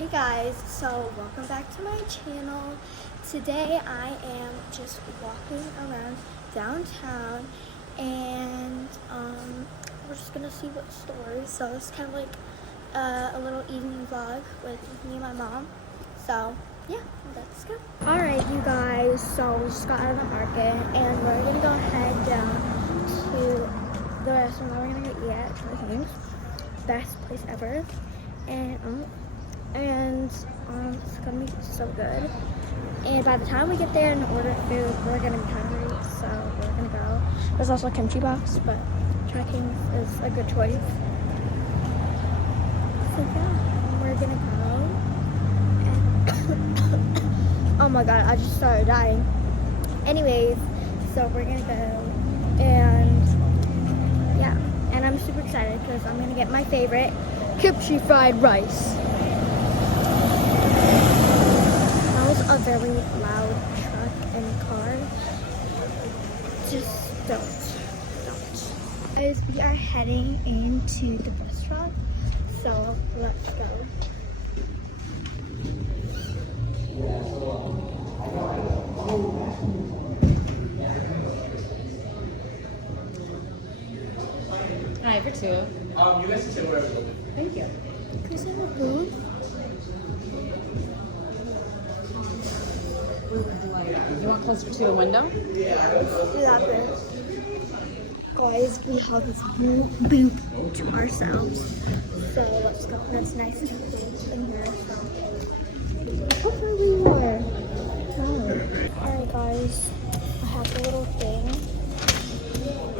Hey guys, so welcome back to my channel. Today I am just walking around downtown and we're just gonna see what stores. So it's kind of like a little evening vlog with me and my mom. So yeah, let's go. Alright you guys, so we just got out of the market and we're gonna go head down to the restaurant that we're gonna go eat at. It's best place ever. And it's gonna be so good. And by the time we get there and order food, we're gonna be hungry, so we're gonna go. There's also a kimchi box, but Chai King's is a good choice. So yeah, we're gonna go. And oh my god, I just started dying. Anyways, so we're gonna go, and yeah, and I'm super excited because I'm gonna get my favorite kimchi fried rice. A very loud truck and car. Just don't. Guys, we are heading into the restaurant, so let's go. Hi, for two. You guys can say whatever. Thank you. Can I have a food? You want closer to a window? Love it. Guys, we have this booth to ourselves. So let's go. That's nice and clean in here. How far we were? Oh. Alright guys, I have a little thing.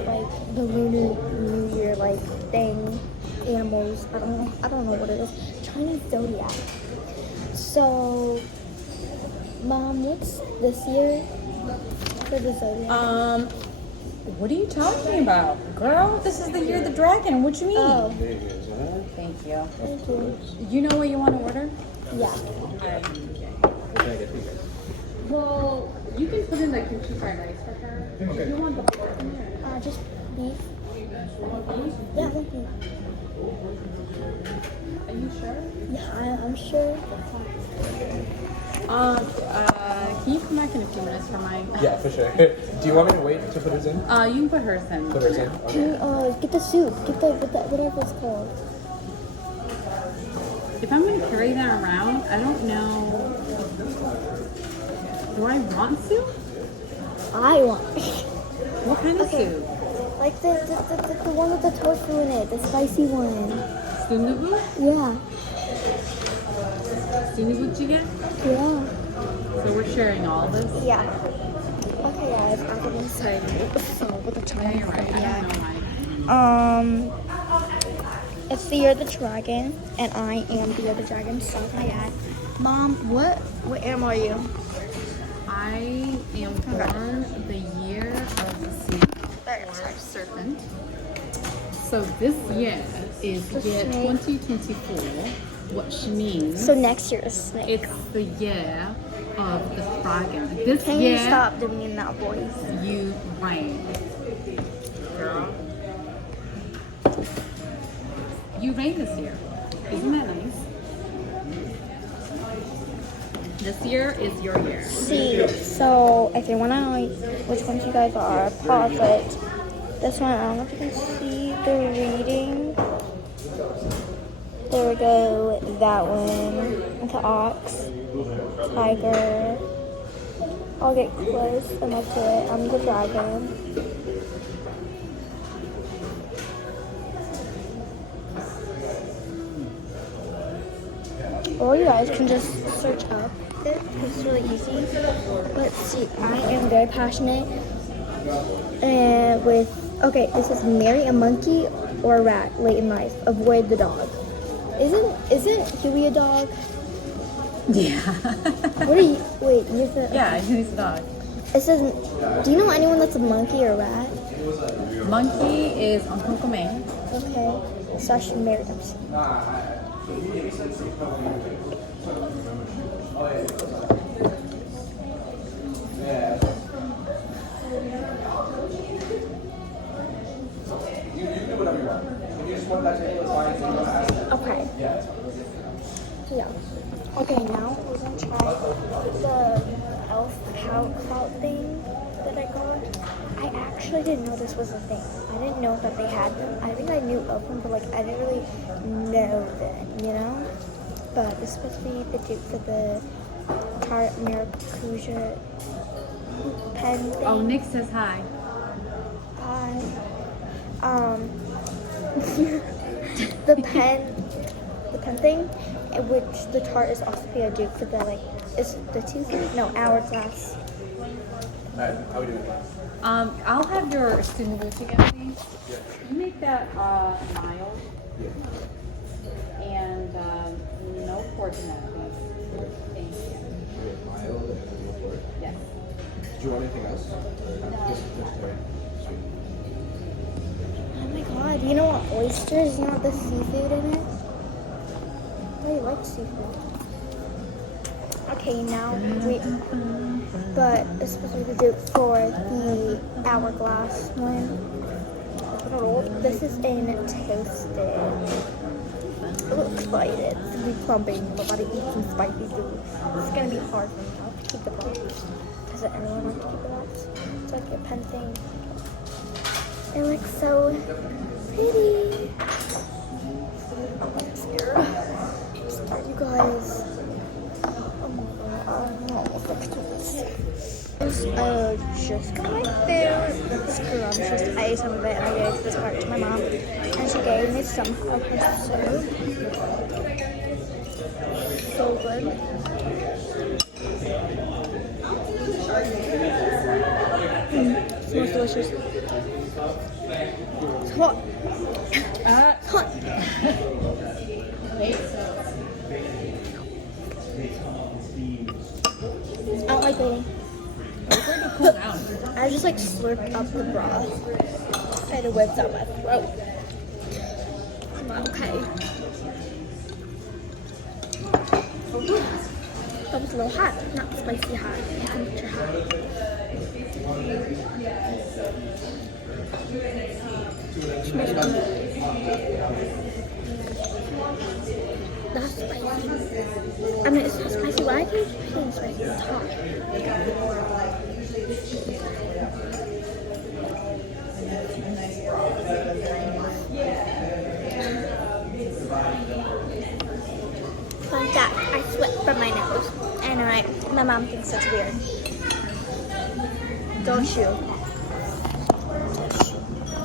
Like the Lunar New Year thing. Animals. I don't know what it is. Chinese zodiac. So Mom, what's this year for the zodiac? What are you talking about? Girl, this is the year of the dragon. What you mean? Oh, Thank you. thank you. You know what you want to order? Yeah. Well, you can put in the kimchi fried rice for her. Okay. If you want the pork in there. Just beef. Yeah, thank you. Are you sure? Yeah, I'm sure. Can you come back in a few minutes for mine? Yeah, for sure. Do you want me to wait to put his in? You can put hers in. Put hers in? Can Okay. you get the soup? Get the whatever it's called. If I'm going to carry that around, I don't know. Do I want soup? I want. What kind of Okay. soup? Like the one with the tofu in it, the spicy one. Sundubu? Yeah. Sundubu chicken? Yeah. So we're sharing all of this? Yeah. Okay, guys, I'm gonna say so with the Yeah, Chinese you're right. I zodiac. don't know why. It's the year of the dragon, and I am the year of the dragon. So my dad. Mom, what animal are you? I am born the year of the snake or serpent. So this year is The year snake. 2024, which means So next year is snake. it's the year of the dragon. This Can year, you stop doing that voice? you reign. Girl. You reign this year. Isn't that nice? This year is your year. See, so if you want to know which ones you guys are, pause it. This one, I don't know if you can see the reading. There we go. That one. It's an ox. Tiger. I'll get close enough to it. I'm the dragon. Or you guys can just search up it. It's really easy. Let's see. I am very passionate. And okay, this is marry a monkey or a rat late in life. Avoid the dog. Isn't Huey a dog? Yeah. What are you? Wait, you're the. Yeah, he's a dog. It says. Do you know anyone that's a monkey or a rat? Monkey is Uncle Kumain. Okay, so I should marry him. Okay. Yeah. Okay, now we're gonna try the elf pout thing that I got. I actually didn't know this was a thing. I didn't know that they had them. I think I knew of them, but like I didn't really know them, you know? But this is supposed to be the dupe for the Tarte Maracuja pen thing. Oh, Nick says hi. The pen thing, which the Tarte is also be a dupe for the like, is the tooth? No, Hourglass. Alright, how we doing? I'll have your student booth again, please. Yeah. Can you make that mild Yeah. and no pork in that, please? Thank you. Okay, mild and then we'll pour it. Yes. Did you want anything else? Just alright. Sweet. Oh my god, you know what oysters, you know what the seafood in it? I really like seafood. Okay, now but it's supposed to be the dupe for the Hourglass one. This is in toasted. I'm excited to be plumping. I'm about to eat some spicy food. It's gonna be hard for me. I have to keep the box. Does everyone have to keep the box? It's like a pen thing. It looks so pretty. I'm scared. I'm scared, you guys. Oh my god, I'm almost upstairs. Just got my food. Scrumptious. I ate some of it and I gave this part to my mom. And she gave me some of her soup. So good. Smells delicious. It's hot. It's hot. Wait. I don't like waiting. Wait for it to cool down. I just like slurped up the broth and it went down my throat. Okay. That was a little hot, not spicy hot, temperature hot. Smells good. That's spicy. I mean, it's not spicy. Why can't you put it spicy? It's hot. Fun fact, I sweat from my nose. And my mom thinks that's weird. Don't you?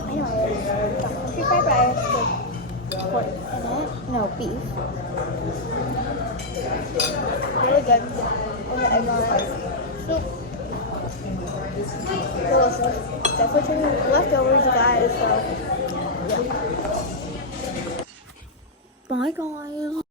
Anyways, country fried rice with pork in it. No, beef. Really good. And the egg on it. Soup. Delicious. Definitely some leftovers, you guys. So, yeah. Bye, guys.